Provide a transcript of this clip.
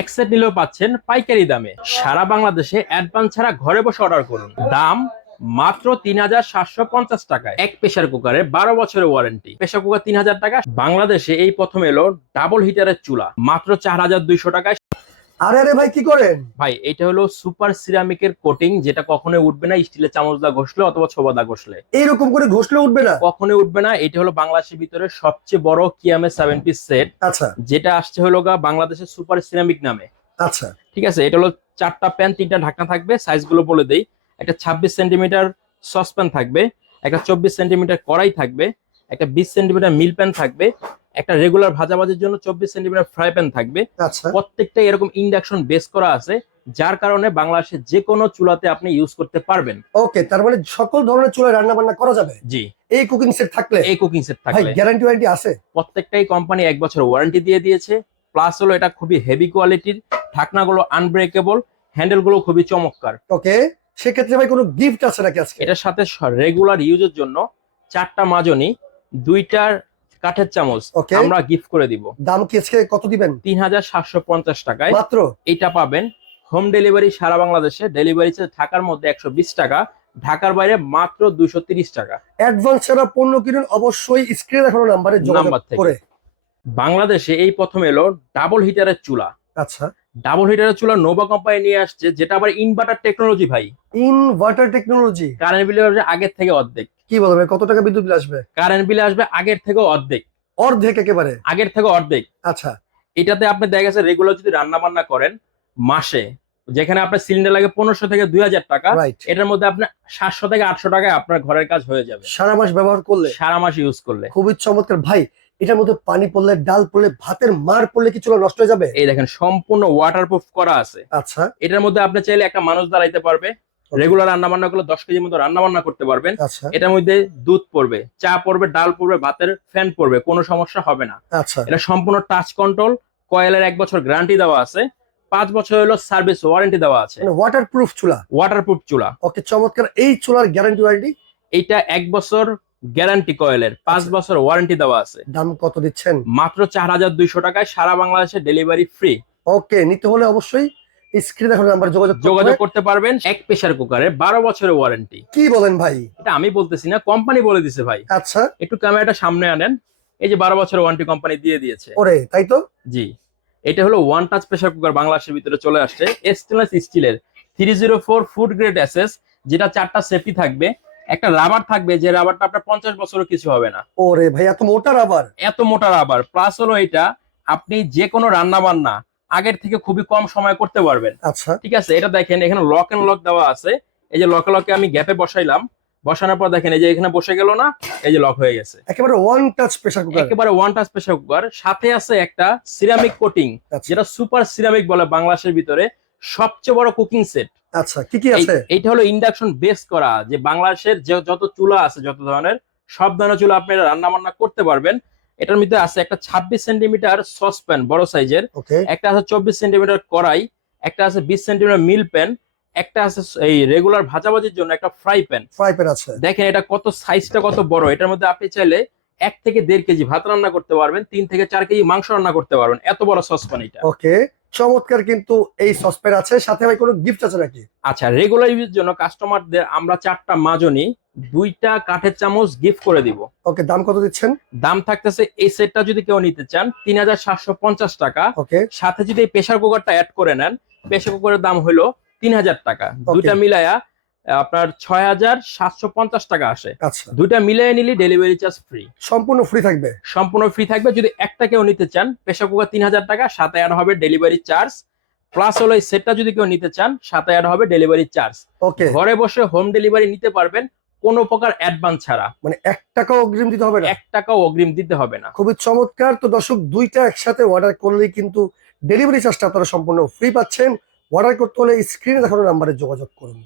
এক সেট নিলেও পাচ্ছেন পাইকারি দামে। সারা বাংলাদেশে অ্যাডভান্স ছাড়া ঘরে বসে অর্ডার করুন। দাম মাত্র তিন হাজার সাতশো পঞ্চাশ টাকায়। এক প্রেশার কুকারে বারো বছরের ওয়ারেন্টি প্রেশার কুকার তিন হাজার টাকা। বাংলাদেশে এই প্রথম এলো ডাবল হিটারের চুলা। মাত্র চার হাজার দুইশো টাকায় আরে আরে ভাই কি করেন? ভাই এটা হলো সুপার সিরামিকের কোটিং যেটা কখনোই উঠবে না স্টিলের চামচ দা ঘষলে অথবা ছোবা দা ঘষলে। এইরকম করে ঘষলে উঠবে না? কখনোই উঠবে না এটা হলো বাংলাদেশের ভিতরে সবচেয়ে বড় কিয়ামের সেভেন পিস সেট আচ্ছা। যেটা আসছে হলো গা বাংলাদেশের সুপার সিরামিক নামে। আচ্ছা। ঠিক আছে এটা হলো চারটা প্যান তিনটা ঢাকনা থাকবে সাইজগুলো বলে দেই। একটা ছাব্বিশ সেন্টিমিটার সসপ্যান থাকবে একটা চব্বিশ সেন্টিমিটার কড়াই থাকবে একটা বিশ সেন্টিমিটার মিল প্যান থাকবে একটা রেগুলার ভাজাভাজির জন্য চব্বিশ সেন্টিমিটার ফ্রাই প্যান থাকবে। আচ্ছা। প্রত্যেকটা এরকম ইন্ডাকশন বেস করা আছে যার কারণে বাংলাদেশের যে কোনো চুলাতে আপনি ইউজ করতে পারবেন। ওকে তার মানে সকল ধরনের চুলায় রান্না বান্না করা যাবে? জি। এই কুকিং সেট থাকলে? এই কুকিং সেট থাকলে। গ্যারান্টি ওয়ারেন্টি আছে? প্রত্যেকটাই কোম্পানি এক বছর ওয়ারেন্টি দিয়ে দিয়েছে। প্লাস হলো এটা খুবই হেভি কোয়ালিটির ঢাকনাগুলো আনব্রেকেবল হ্যান্ডেলগুলো খুবই চমৎকার। ওকে সেক্ষেত্রে ভাই কোনো গিফট আছে নাকি আজকে? এটার সাথে রেগুলার ইউজের জন্য চারটা মাজনি দুইটার কাঠের চামচ আমরা গিফট করে দিব। দাম কি আজকে কত দিবেন? তিন হাজার সাতশো পঞ্চাশ টাকায়। মাত্র? এটা পাবেন হোম ডেলিভারি সারা বাংলাদেশে। ডেলিভারি ঢাকার মধ্যে একশো বিশ টাকা ঢাকার বাইরে মাত্র দুশো তিরিশ টাকা। অ্যাডভান্স ছাড়া পণ্য কিনুন অবশ্যই স্ক্রিনে দেখানো নাম্বারে নাম্বার থেকে। করে। বাংলাদেশে এই প্রথম এলো ডাবল হিটারের চুলা। আচ্ছা। ডাবল হিটারের চুলা নোভা কোম্পানি নিয়ে আসছে যেটা আবার ইনভার্টার টেকনোলজি ভাই। ইনভার্টার টেকনোলজি কারেন্ট বিল আগের থেকে অর্ধেক। কি বলবেন কত টাকা বিদ্যুৎ বিল আসবে? কারেন্ট বিল আসবে আগের থেকে অর্ধেক। অর্ধেক একেবারে? আগের থেকে অর্ধেক। আচ্ছা। এটাতে আপনি দেখা গেছে রেগুলার যদি রান্না বান্না করেন মাসে যেখানে আপনার সিলিন্ডার লাগে পনেরোশো থেকে দুই হাজার টাকা এটার মধ্যে আপনার সাতশো থেকে আটশো টাকায় আপনার ঘরের কাজ হয়ে যাবে। সারা মাস ব্যবহার করলে? সারা মাস ইউজ করলে। খুবই চমৎকার। ভাই এটার মধ্যে পানি পড়লে ডাল পড়লে ভাতের মার পড়লে কি চুলা নষ্ট হয়ে যাবে? এই দেখেন সম্পূর্ণ ওয়াটারপ্রুফ করা আছে। আচ্ছা। এটার মধ্যে আপনি চাইলে একটা মানুষ দাঁড়াইতে পারবে। রেগুলার রান্না বান্না গুলো দশ কেজির মতো রান্না বান্না করতে পারবেন। আচ্ছা। এটার মধ্যে দুধ পড়বে চা পড়বে ডাল পড়বে ভাতের ফ্যান পড়বে কোনো সমস্যা হবে না। আচ্ছা। এটা সম্পূর্ণ টাচ কন্ট্রোল কয়েলের এক বছর গ্যারান্টি দেওয়া আছে। পাঁচ বছর হলো সার্ভিস ওয়ারেন্টি দেওয়া আছে। মানে ওয়াটার প্রুফ চুলা? ওয়াটারপ্রুফ চুলা। ওকে চমৎকার। এই চুলার গ্যারান্টি ওয়ারেন্টি এইটা এক বছর গ্যারান্টি কয়েলের পাঁচ আচ্ছা। বছর ওয়ারেন্টি দেওয়া আছে। দাম কত দিচ্ছেন? মাত্র চার হাজার দুইশো টাকায় সারা বাংলাদেশে ডেলিভারি ফ্রি ওকে নিতে হলে অবশ্যই স্ক্রিনে দেখানো নাম্বার যোগাযোগ করতে যোগাযোগ করতে পারবেন এক প্রেসার কুকারে বারো বছরের ওয়ারেন্টি কি বলেন ভাই? এটা আমি বলতেছি না কোম্পানি বলে দিছে ভাই। আচ্ছা। একটু ক্যামেরাটা সামনে আনেন। এই যে বারো বছরের ওয়ারেন্টি কোম্পানি দিয়ে দিয়েছে। ওরে তাই তো? জি। এটা হলো ওয়ান টাচ প্রেসার কুকার বাংলাদেশের ভিতরে চলে আসছে। স্টেনলেস স্টিলের three zero four food grade SS যেটা চারটা সেফটি থাকবে। একটা রাবার থাকবে যে রাবারটা আপনার পঞ্চাশ বছরও কিছু হবে না। ওরে ভাই এত মোটা আবার এত মোটা রাবার প্লাস হলো এটা আপনি যে কোনো রান্না বান্না আগের থেকে খুবই কম সময় করতে পারবেন। আচ্ছা। ঠিক আছে এটা দেখেন এখানে লক এন্ড লক দেওয়া আছে। এই যে লকে লকে আমি গ্যাপে বসাইলাম। বসানোর পর দেখেন এই যে এখানে বসে গেল না এই যে লক হয়ে গেছে। একেবারে ওয়ান টাচ প্রেসার কুকার একেবারে ওয়ান টাচ প্রেসার কুকার সাথে আছে একটা সিরামিক কোটিং আচ্ছা। যেটা সুপার সিরামিক বলে বাংলাদেশের ভিতরে সবচেয়ে বড় কুকিং সেট আচ্ছা কি কি আছে? এইটা হলো ইন্ডাকশন বেস করা যে বাংলাদেশের যে যত চুলা আছে যত ধরনের সব ধরনের চুলা আপনি রান্না বান্না করতে পারবেন। এটার মধ্যে আছে একটা ছাব্বিশ সেন্টিমিটার সসপ্যান বড় সাইজের। একটা আছে চব্বিশ সেন্টিমিটার কড়াই একটা আছে বিশ সেন্টিমিটার মিল প্যান একটা আছে এই রেগুলার ভাজাভাজির জন্য একটা ফ্রাই প্যান। ফ্রাই প্যান আছে। দেখেন এটা কত সাইজটা কত বড় এটার মধ্যে আপনি চাইলে এক থেকে দেড় কেজি ভাত রান্না করতে পারবেন তিন থেকে চার কেজি মাংস রান্না করতে পারবেন এত বড় সসপ্যান এটা। ওকে চমৎকার কিন্তু এই সসপ্যান আছে। সাথে ভাই কোনো গিফট আছে নাকি? আচ্ছা রেগুলার ইউজের জন্য কাস্টমারদের আমরা চারটা মাজনি দুইটা কাঠের চামচ গিফট করে দিব। ওকে দাম কত দিচ্ছেন? দাম থাকতেছে এই সেটটা যদি কেউ নিতে চান তিন হাজার সাতশো পঞ্চাশ টাকা। ওকে সাথে যদি এই প্রেসার কুকারটা অ্যাড করে নেন প্রেসার কুকারের দাম হলো তিন হাজার টাকা। দুইটা মিলায়া আপনার ছয় হাজার সাতশো পঞ্চাশ টাকা আসে। আচ্ছা। দুইটা মিলিয়ে নিলে ডেলিভারি চার্জ ফ্রি সম্পূর্ণ ফ্রি থাকবে? সম্পূর্ণ ফ্রি থাকবে। যদি একটা কেউ নিতে চান প্রেসার কুকার তিন হাজার টাকা সাথে অ্যাড হবে ডেলিভারি চার্জ প্লাস হলো এই সেটটা যদি কেউ নিতে চান সাথে অ্যাড হবে ডেলিভারি চার্জ ওকে ঘরে বসে হোম ডেলিভারি নিতে পারবেন। কোনো প্রকার অ্যাডভান্স ছাড়া। মানে এক টাকাও অগ্রিম দিতে হবে না। এক টাকাও অগ্রিম দিতে হবে না। খুবই চমৎকার। তো দর্শক দুইটা একসাথে অর্ডার করলেই কিন্তু ডেলিভারি চার্জটা আপনারা সম্পূর্ণ ফ্রি পাচ্ছেন। অর্ডার করতে হলে স্ক্রিনে দেখানো নাম্বারে যোগাযোগ করুন।